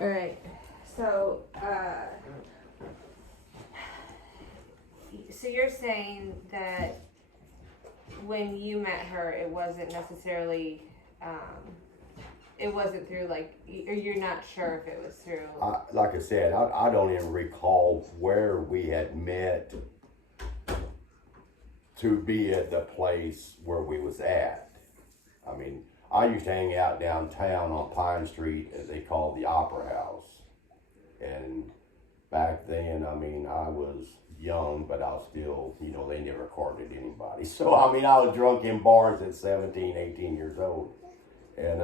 All right. So, so you're saying that when you met her, it wasn't necessarily, it wasn't through like, or you're not sure if it was through. Like I said, I don't even recall where we had met to be at the place where we was at. I mean, I used to hang out downtown on Pine Street, as they called the Opera House. And back then, I mean, I was young, but I was still, they never courted anybody. So, I mean, I was drunk in bars at 17, 18 years old. And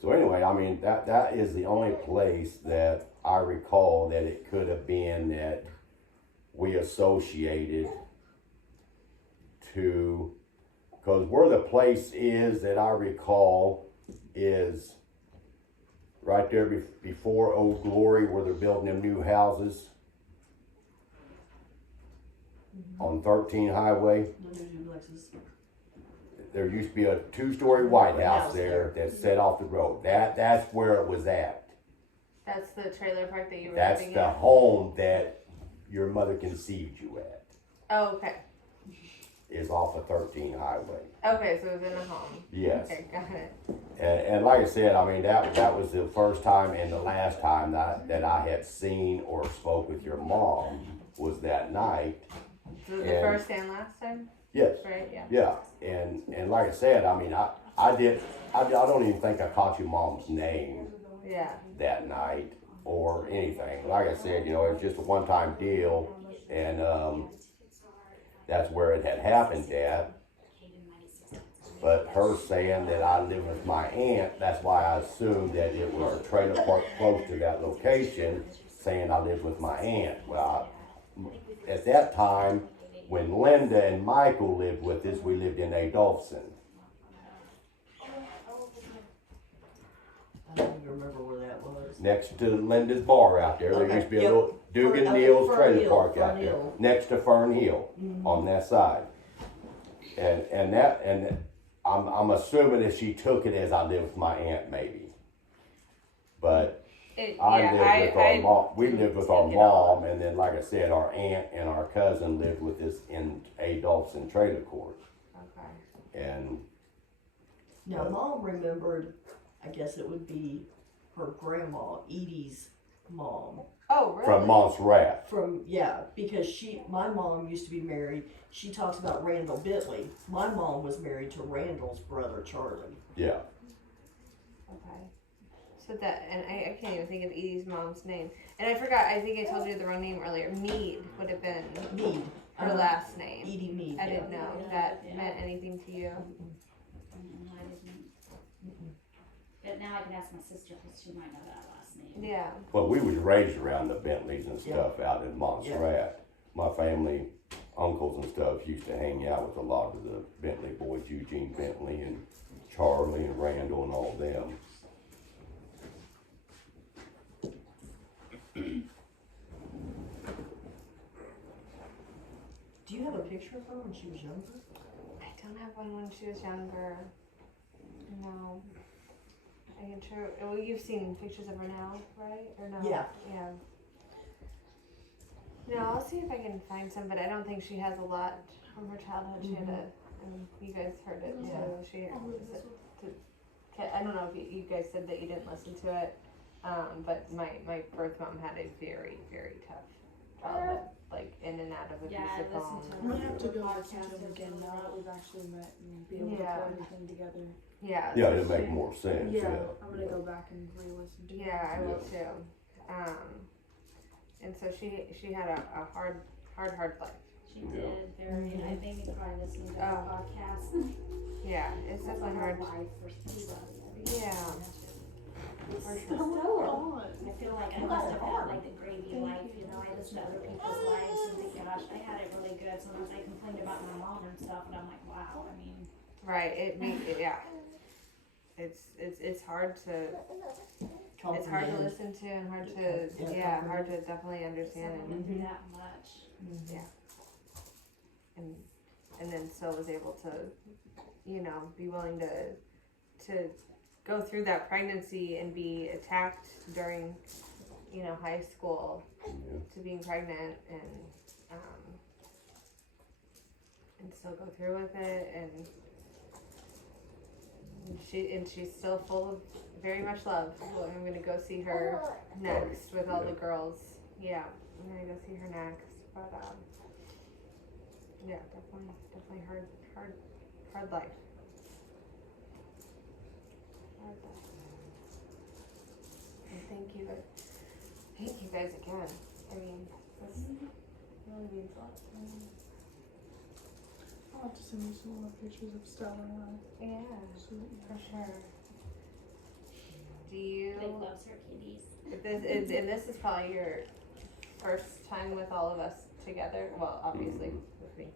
so anyway, I mean, that is the only place that I recall that it could have been that we associated to, because where the place is that I recall is right there before Old Glory, where they're building them new houses on 13 Highway. There used to be a 2-story White House there that set off the road. That's where it was at. That's the trailer park that you were That's living the in? home that your mother conceived you at. Oh, okay. Is off of 13 Highway. Okay, so it was in a home. Yes. Okay, got it. And like I said, I mean, that was the first time and the last time that I had seen or spoke with your mom was that night. So the And- first and last time, Yes. right? Yeah. Yeah. And like I said, I mean, I don't even think I caught your mom's name Yeah. that night or anything. Like I said, it was just a one-time deal, and that's where it had happened at. But her saying that I live with my aunt, that's why I assumed that it was a trailer park close to that location, saying I live with my aunt. Well, at that time, when Linda and Michael lived with us, we lived in Adolphson. I don't even remember where that was. Next to Linda's bar out there. There Okay, used to be a yep. little Dugan Fern- Neal's Fern trailer Hill, park Fern out there. Hill. Next to Fern Hill on that side. And I'm assuming that she took it as I live with my aunt maybe. But I lived with our mom. We lived with our mom, and then like I said, our aunt and our cousin lived with us in Adolphson Trailer Court. Okay. And Now, Mom remembered, I guess it would be her grandma, Edie's mom. Oh, really? from Montserrat. Because my mom used to be married. She talks about Randall Bentley. My mom was married to Randall's brother, Charlie. Yeah. Okay. So that, and I can't even think of Edie's mom's name. And I forgot, I think I told you the wrong name earlier. Mead would have been Mead. her last name. Edie Mead. I didn't know if that meant anything to you. I didn't. But now I can ask my sister because she might know that last name. Yeah. Well, we was raised around the Bentleys and stuff out in Montserrat. My family, uncles and stuff used to hang out with a lot of the Bentley boys, Eugene Bentley and Charlie and Randall and all them. Do you have a picture of her when she was younger? I don't have one when she was younger. No. I can sure. Well, you've seen pictures of her now, right? Or no? Yeah. Yeah. No, I'll see if I can find some, but I don't think she has a lot from her childhood. She had a, and you guys heard it too. She, I don't know if you guys said that you didn't listen to it, but my birth mom had a very, very tough childhood, like in and out of Yeah, I abusive listened homes. to I'm gonna have to go podcast listen to them again yesterday. now that we've actually met and be able to Yeah. put everything together. Yeah. Yeah, so it'd make she- more sense. Yeah, Yeah. I'm gonna go back and re-listen to it. Yeah, I will too. And so she had a hard life. She Yeah. did very, and I think you probably listened to the Oh. podcast. Yeah, it's definitely hard. Life for anybody. Yeah. For Still sure. on. I feel like I must have had like the gravy life, you know, I listen to other people's lives and think, gosh, I had it really good. Sometimes I complained about my mom and stuff, and I'm like, wow, I mean, Right. Yeah. It's hard to listen to and hard to hard to definitely understand someone went through that much. and then still was able to, be willing to go through that pregnancy and be attacked during, you know, high school Yeah. to being pregnant and still go through with it and she's still full of very much love. Well, I'm gonna go see her next with all the girls. Yeah, I'm gonna go see her next. But yeah, definitely hard life. Hard life. And thank you guys again. I mean, this really means a lot to me. I'll have to send you some more pictures of Stella and I. Yeah, So that you for sure. Do you? Big loves her kitties. And this is probably your first time with all of us together. Well, obviously with me.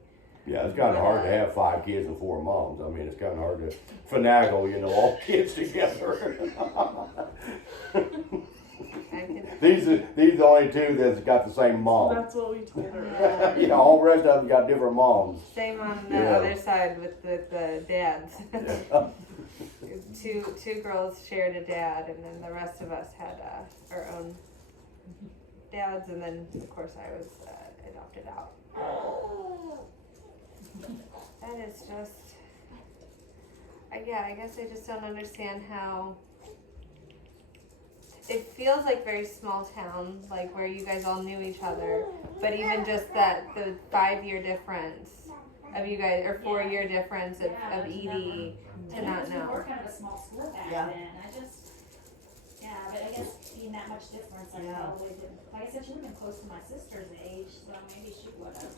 Yeah, it's kind of hard to have 5 kids and 4 moms. I mean, it's kind of hard to finagle, you know, all kids together. I can. These are the only 2 that's got the same mom. That's what we told her. Yeah. You know, all the rest of them got different moms. Same on the Yeah. other side with the dads. Yeah. two girls shared a dad, and then the rest of us had our own dads, and then of course I was adopted out. That is just, I guess I just don't understand how. It feels like very small town, like where you guys all knew each other, but even just the 5-year difference of you guys, or 4-year difference of Edie to And not we know. were kind of a small school back Yeah. then. But I guess being that much difference, I Yeah. probably didn't. Like I said, she would have been close to my sister's age, so maybe she would have.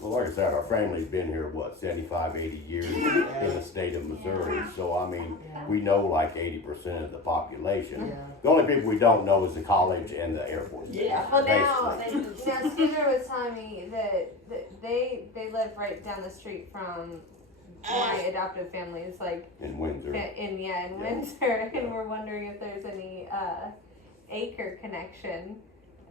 Well, like I said, our family's been here, 75, 80 years in the state of Missouri. So, I mean, we know like 80% of the population. Yeah. The only people we don't know is the college and the Air Force. Yeah. Well, now Basically. Skeeter was telling me that they live right down the street from my adoptive family. It's like In Windsor. in Windsor, and we're wondering if there's any acre connection.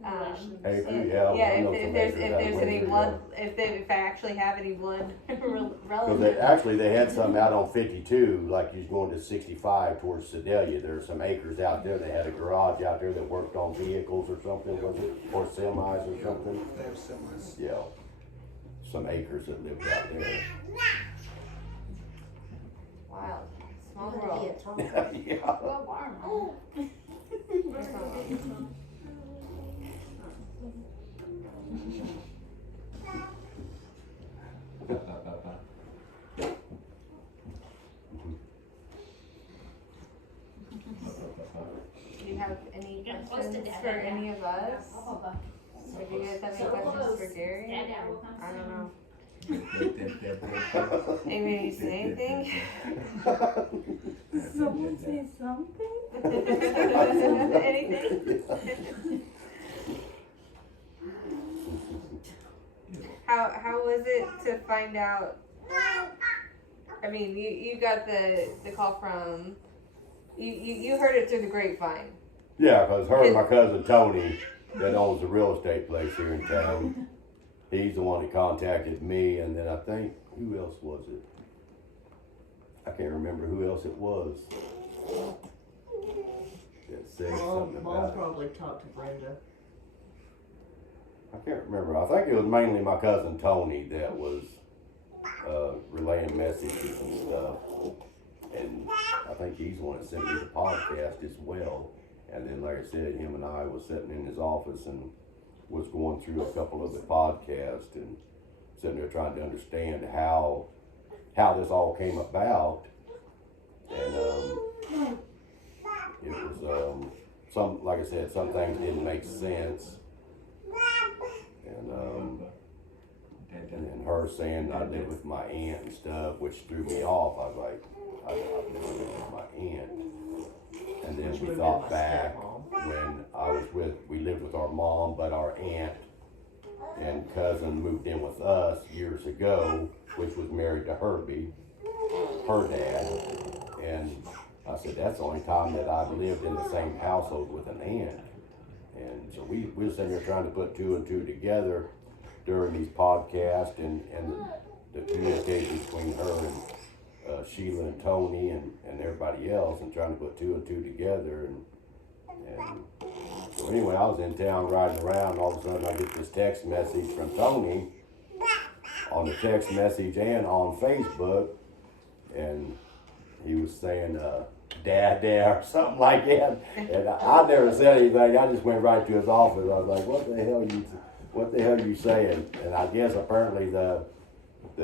Hey, Yeah, yeah, I know if some there's acres out of any Windsor, blood, if I actually have any blood Because relatives. they had some out on 52, like you was going to 65 towards Sedalia. There's some acres out there. They had a garage out there that worked on vehicles or something, was it? Or semis or something? They have semis. Yeah. Some acres that lived out there. Wild, small world. Yeah. Well, warm. Do you have any Getting close to questions Dad, for yeah. any of us? Oh, Or do you guys have any So questions close. for Gary? Dad will come I don't know. They Amy, you say anything? Someone say something? Anything? How was it to find out? I mean, you got the call from, you heard it through the grapevine. Yeah, because her and my cousin Tony, that owns the real estate place here in town, he's the one that contacted me, and then I think, who else was it? I can't remember who else it was. That said something Mom about it. probably talked to Brenda. I can't remember. I think it was mainly my cousin Tony that was relaying messages and stuff. And I think he's the one that sent me the podcast as well. And then, like I said, him and I was sitting in his office and was going through a couple of the podcasts and sitting there trying to understand how this all came about. And it was some, like I said, some things didn't make sense. And then her saying I lived with my aunt and stuff, which threw me off. I was like, I've never lived with my aunt. And then Which we would've thought been my back stepmom. when we lived with our mom, but our aunt and cousin moved in with us years ago, which was married to Herbie, her dad. And I said, that's the only time that I've lived in the same household with an aunt. And so we were sitting there trying to put 2 and 2 together during these podcasts and the communication between her and Sheila and Tony and everybody else, and trying to put two and two together. And so anyway, I was in town riding around, and all of a sudden I get this text message from Tony on the text message and on Facebook, and he was saying, Dad, or something like that. And I never said anything. I just went right to his office. I was like, what the hell you saying? And I guess apparently the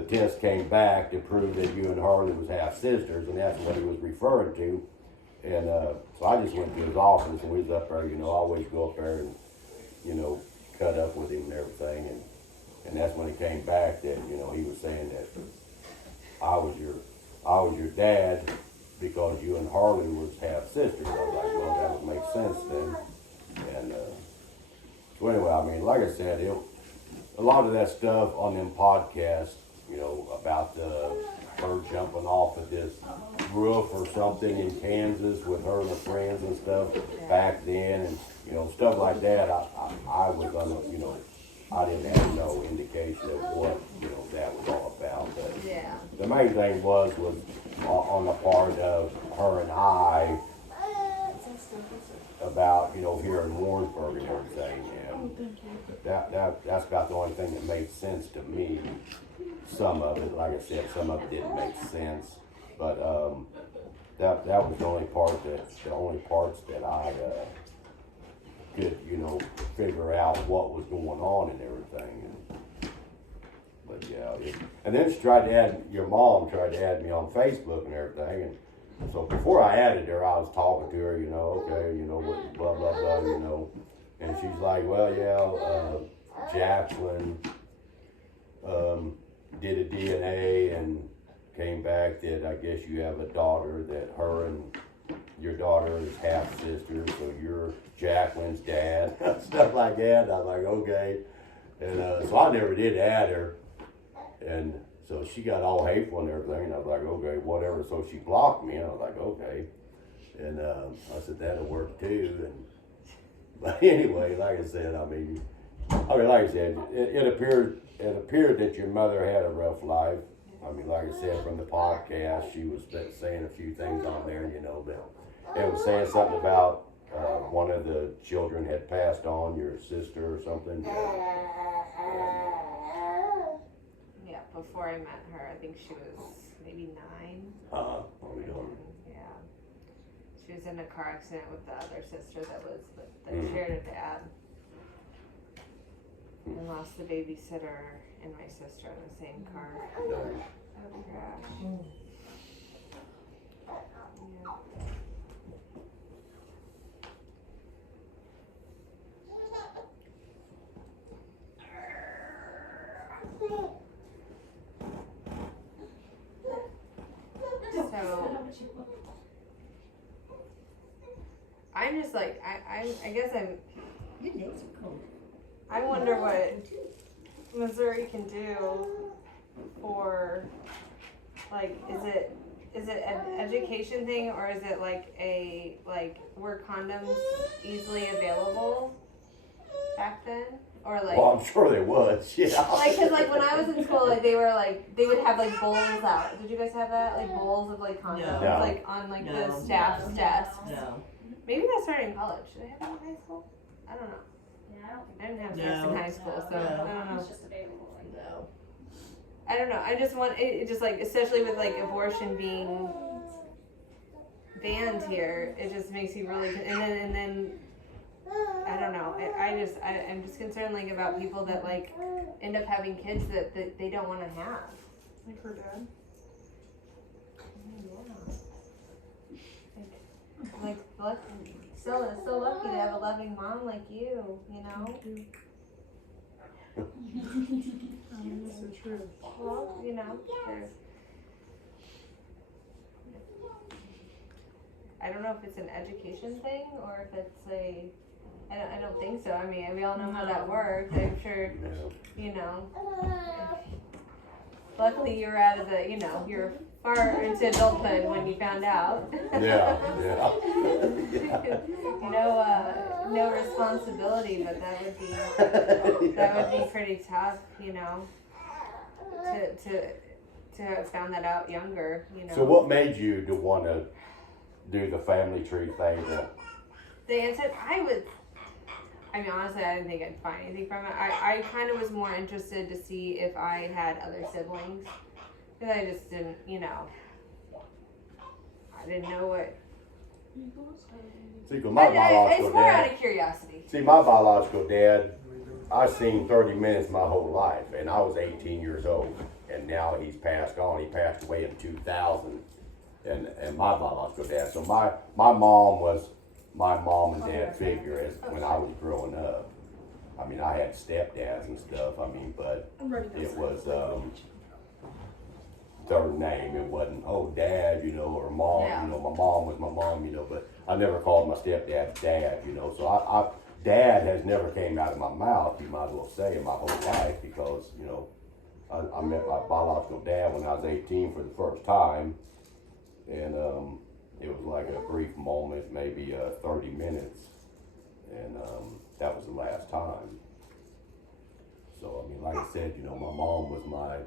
test came back to prove that you and Harley was half sisters, and that's what he was referring to. And so I just went to his office, and we was up there, you know, I always go up there and, you know, cut up with him and everything. And that's when it came back that, you know, he was saying that I was your dad because you and Harley was half sisters. I was like, well, that would make sense then. And so anyway, I mean, like I said, a lot of that stuff on them podcasts, you know, about her jumping off of this roof or something in Kansas with her and her friends and stuff back then, and you know, stuff like that. I was on, you know, I didn't have no indication of what, you know, that was all about. But Yeah. the main thing was on the part of her and I about, you know, here in Warrensburg and everything. And that's about the only thing that made sense to me. Some of it, like I said, some of it didn't make sense. But that was the only parts that I could, you know, figure out what was going on and everything. But yeah, and then your mom tried to add me on Facebook and everything. And so before I added her, I was talking to her, you know, okay, you know, what, blah, blah, blah, you know. And she's like, well, yeah, Jacqueline did a DNA and came back that I guess you have a daughter, that her and your daughter is half sisters, so you're Jacqueline's dad, stuff like that. I was like, okay. And so I never did add her. And so she got all hateful and everything. And I was like, okay, whatever. So she blocked me. And I was like, okay. And I said, that'll work too. And but anyway, like I said, like I said, it appeared that your mother had a rough life. I mean, like I said, from the podcast, she was saying a few things on there, you know, but it was saying something about one of the children had passed on, your sister or something. Yeah, before I met her, I think she was maybe 9. What are we doing? Yeah. She was in a car accident with the other sister that shared a dad. And lost the babysitter and my sister in the same car crash. Yeah. So I'm just like I guess Your nails are cold. I wonder what Missouri can do for, like, is it an education thing, or is it were condoms easily available back then, or like? Well, I'm sure there was, yeah. Like, cause like when I was in school, like they would have like bowls out. Did you guys have that? Like bowls of like condoms, No. like on like No. the staff's desks. No. Maybe that started in college. Did they have that in high school? I don't know. Yeah, I don't think I didn't have No. sex in high school, so No. I don't know. it's just available. Like, No. I don't know. I just want it just like, especially with like abortion being banned here, it just makes you really. And then I don't know. I'm just concerned like about people that like end up having kids that they don't want to have. Like her dad. Like so lucky to have a loving mom like you know. I mean, this is true. Well, you know, I don't know if it's an education thing or if it's I don't think so. I mean, we all know how that works. I'm sure, Yeah. you know. Luckily, you were out of the, you know, you're far into adulthood when you found out. Yeah. No responsibility, but that would be pretty tough, you know, to have found that out younger, you know. So what made you to want to do the family tree thing? The answer, I mean, honestly, I didn't think I'd find anything from it. I kind of was more interested to see if I had other siblings. Because I just didn't, you know, I didn't know what. See, 'cause my biological It's more out dad. of curiosity. See, my biological dad, I seen 30 minutes my whole life, and I was 18 years old, and now he's passed on. He passed away in 2000, and my biological dad. So my mom was my mom and dad figure as when I was growing up. I mean, I had stepdads and stuff. I mean, but it was third name. It wasn't dad, you know, or mom. Yeah. You know, my mom was my mom, you know. But I never called my stepdad dad, you know. So I dad has never came out of my mouth. You might as well say in my whole life because you know I met my biological dad when I was 18 for the first time, and it was like a brief moment, maybe 30 minutes, and that was the last time. So I mean, like I said, you know, my mom was my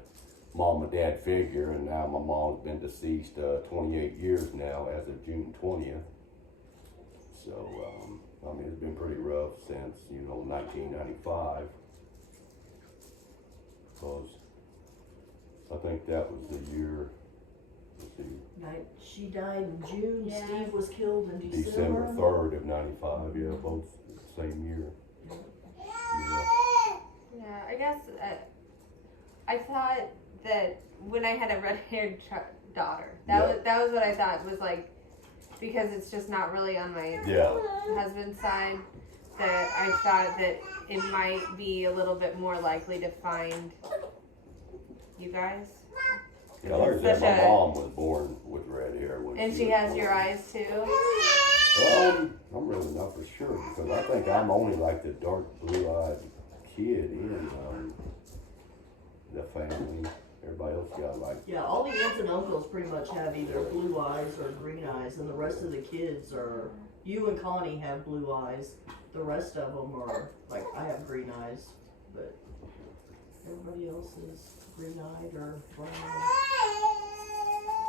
mom and dad figure, and now my mom's been deceased 28 years now as of June 20th. So I mean, it's been pretty rough since, you know, 1995. Because I think that was the year, let's see, She died in June. Yeah. Steve was killed in December December. 3rd of 95. Yeah, both the same year. Yeah. Yeah, I guess I thought that when I had a red-haired daughter, that was what I thought was like, because it's just not really on my Yeah. husband's side, that I thought that it might be a little bit more likely to find you guys. Yeah, like I said, Such my a- mom was born with red hair. When And she was has born. your eyes too. I'm really not for sure because I think I'm only like the dark blue-eyed kid in the family. Everybody else got like, Yeah, all the aunts and uncles pretty much have either blue eyes or green eyes, and the rest of the kids are. You and Connie have blue eyes. The rest of them are like I have green eyes, but everybody else is green eyed or brown.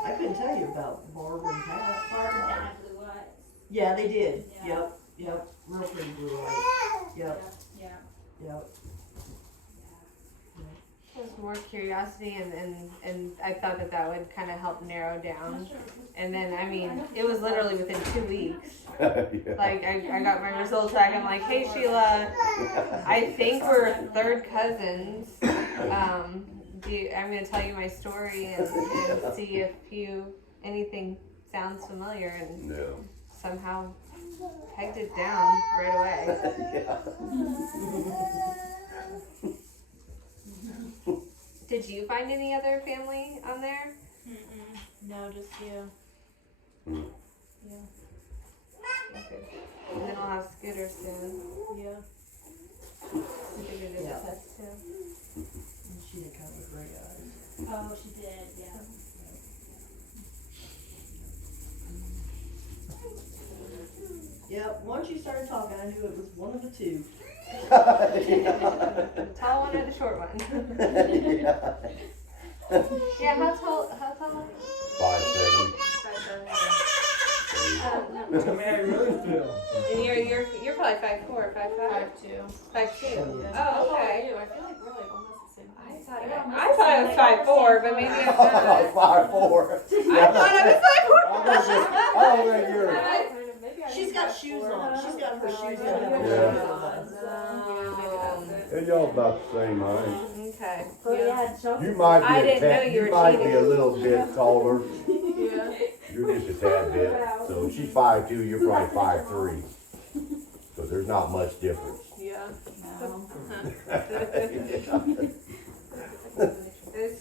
I couldn't tell you about Barb and Pat. Barb and Dad have blue eyes. Yeah, they did. Yeah. Yep. Real pretty blue eyes. Yep. Yeah. Yep. Just more curiosity, and I thought that would kind of help narrow down. And then, I mean, it was literally within 2 weeks. yeah. Like, I got my results back. I'm like, hey, Sheila, I think we're third cousins. I'm going to tell you my story and see if anything sounds familiar. And Yeah. somehow pegged it down right away. Did you find any other family on there? No, just you. Okay. And then I'll have Scooter soon. Yeah. Scooter did Yeah. a test too. And she had kind of gray eyes. Oh, she did. Yeah. Yep. Once you started talking, I knew it was one of the two. The tall one or the short one? Yeah, how tall? 5'7". 5'7". Tell me how you really feel. And you're probably 5'4", 5'5". 5'2". 5'2". Oh, okay. I feel like we're like almost the same. I thought I was 5'4", but maybe I'm not. 5'4". I thought I was 5'4". I don't think you're. She's got shoes on. She's got her shoes on. And y'all about the same height. Okay. Oh yeah, Chelsea. You might be I didn't know you were might be cheating. a little bit taller. Yeah. You're just a tad bit. So she's 5'2", you're probably 5'3". So there's not much difference. Yeah.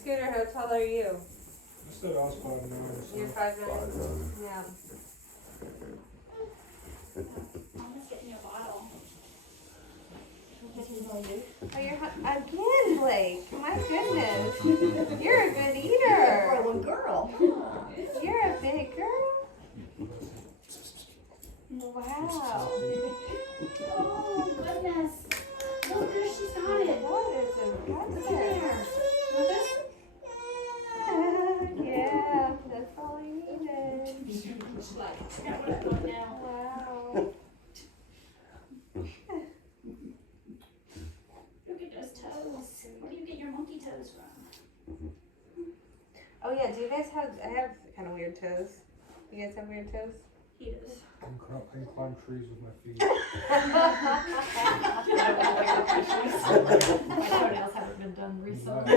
Scooter, how tall are you? I said I was 5'9". You're 5'9". Yeah. I'm just getting you a bottle. Oh, you're again, Blake. My goodness, you're a good eater. Growing girl. You're a big girl. Wow. Oh goodness. Look where she's got it. That is impressive. There. Want this? you guys have, I have kind of weird toes. You guys have weird toes? He does. I can climb trees with my feet. My toenails haven't been done recently.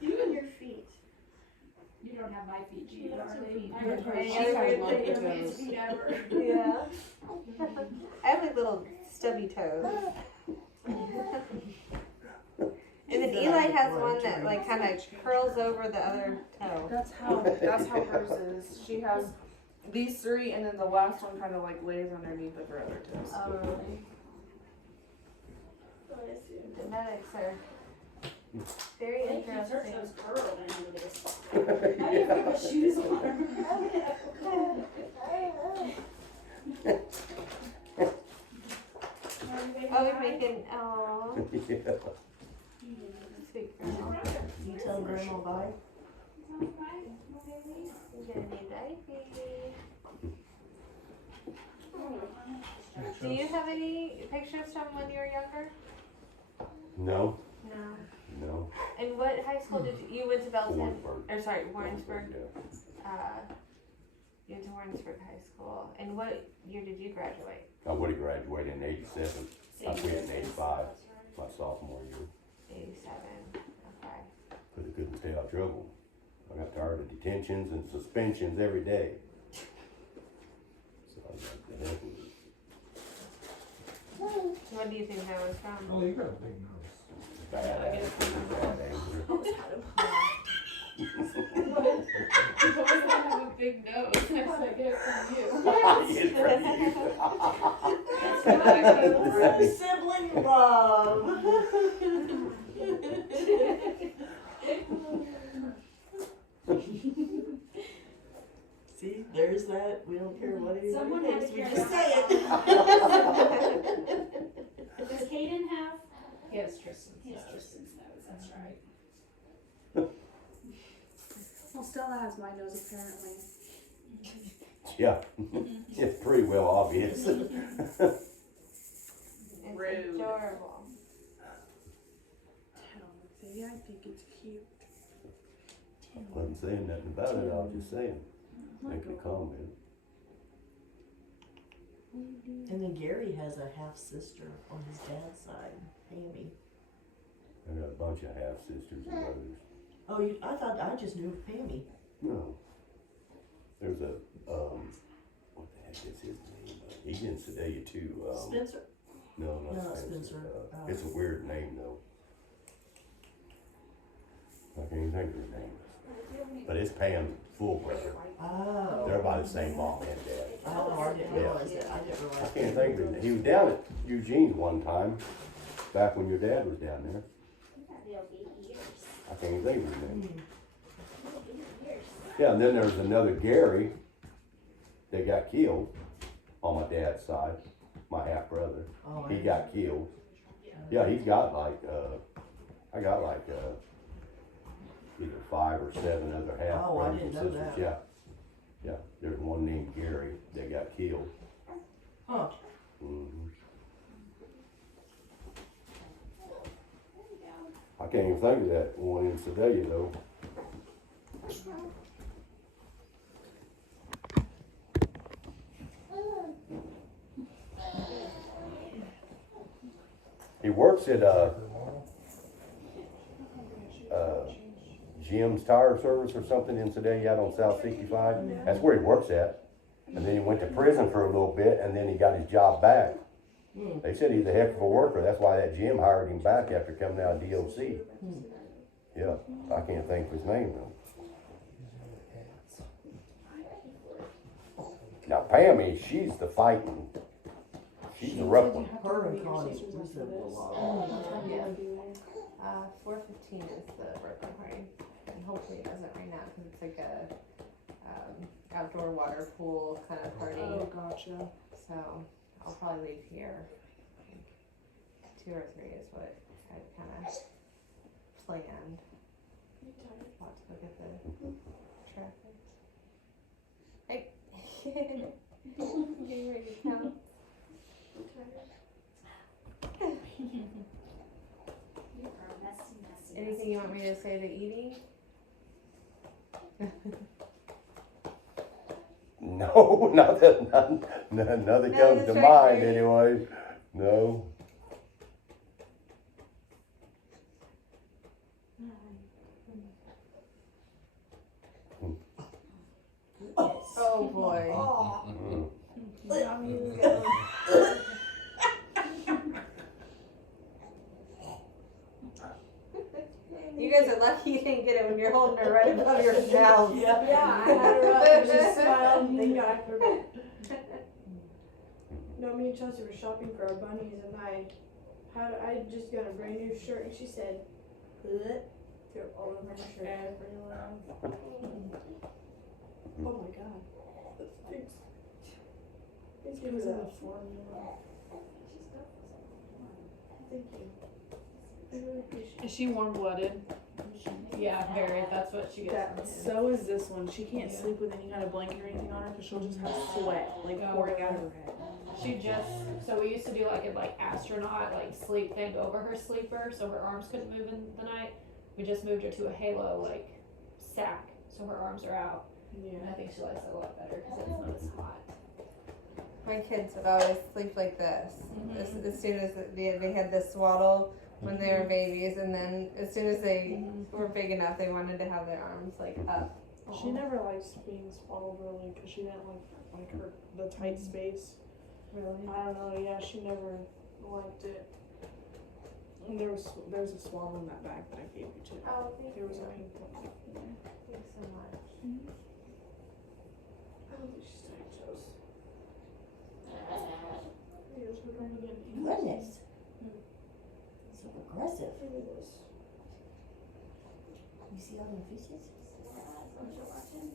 You and your feet. You don't have my feet, Gene, are they? Your I've toes. heard She she's has heard monkey the toes. feet ever. Yeah. I have like little stubby toes. And then Eli has one that like kind of curls over the other toe. That's how hers is. She has these three, and then the last one kind of like lays underneath of her other toes. Oh, really? Genetics are very Her toes interesting. curled into this. I didn't put shoes on Oh, we're making, oh, Yeah. sweet girl. You tell grandma bye. I'm gonna need diaper. Do you have any pictures from when you were younger? No, No. no. And what high school did you went to Belton? Warrensburg. Or sorry, Warrensburg. Yeah. You went to Warrensburg High School. And what year did you graduate? I would have graduated in '87. I quit in '85, my sophomore year. 87. Okay. Because I couldn't stay out of trouble. I got tired of detentions and suspensions every day. So I was like, the heck with it. What do you think that was from? Oh, you got a big nose. Bad attitude, bad anger. You always have a big nose. I get it from you. Sibling love. See, there's that. We don't care what anybody Someone had thinks. to We carry just on. say it. Does Caden have? He has Tristan's He has nose. Tristan's nose, that's right. Well, Stella has my nose apparently. Yeah, it's pretty well obvious. It's Rude. adorable. See, I think it's cute. I wasn't saying nothing about it, I was just saying, making a comment. And then Gary has a half sister on his dad's side, Pammy. I got a bunch of half sisters and brothers. Oh, I thought I just knew of Pammy. No. There's a, what the heck is his name? He's in Sedalia too. Spencer. No, not No, Spencer. Spencer. Oh. It's a weird name though. I can't even think of his name. But it's Pam's full brother. Oh. They're by the same mom and dad. Oh, I didn't realize that. I didn't I realize. can't think of his name. He was down at Eugene's one time, back when your dad was down there. They'll be years. I can't even think of his name. Hmm. Years. Yeah, and then there's another Gary that got killed on my dad's side, my half brother. Oh, He got killed. Yeah, he's got like, I got like, either 5 or 7 other half Oh, I brothers and didn't know sisters. that. Yeah, yeah. There's one named Gary that got killed. Huh. Mhm. I can't even think of that one in Sedalia though. He works at Jim's Tire Service or something in Sedalia out on South 65. That's where he works at. And then he went to prison for a little bit and then he got his job back. They said he's a heck of a worker. That's why that Jim hired him back after coming out of DOC. Yeah, I can't think of his name though. Now Pammy, she's the fighting. She's the rough one. Her and Connie resemble a lot. Yeah. 4:15 is the birthday party. And hopefully it doesn't rain out because it's like a outdoor water pool kind of party. Oh, gotcha. So I'll probably leave here. I think 2 or 3 is what I kind of planned. I'll have to look at the traffic. Hey. Getting ready to count. You are messy, messy. Anything you want me to say to Edie? No, not that, nothing No, comes that's to right, mind Gary. anyway. No. Oh boy. Mm. You guys are lucky you didn't get it when you're holding her right above your mouth. Yeah, I had her up and she smiled and thank God I forgot. No, me and Chelsea were shopping for our bunnies and I just got a brand new shirt and she said, "Bleh," threw it all over my shirt. Everyone. Oh my God. That stinks. Thank It you was for in the that. formula. Thank you. I really appreciate it. Is she warm-blooded? Yeah, very, that's what she Yeah, gets. so is this one. She can't Yeah. sleep with any kind of blanket or anything on her because she'll just have sweat like Oh, pouring out of her head. She just, so we used to do like a astronaut sleep thing over her sleeper so her arms couldn't move in the night. We just moved her to a halo sack so her arms are out. And Yeah. I think she likes it a lot better because it's not as hot. My kids would always sleep like this. As soon as they had this swaddle when they were babies, and then as soon as they were big enough, they wanted to have their arms up. She never likes being swaddled really because she didn't like her the tight space. Really? I don't know. Yeah, she never liked it. And there's a swaddle in that bag that I gave you too. Oh, thank There was a pink one in there. Thanks so much. I don't think she's tight toes. Yes, we're going to get Goodness. So aggressive. Look at this. You see all the fishes? Social watching.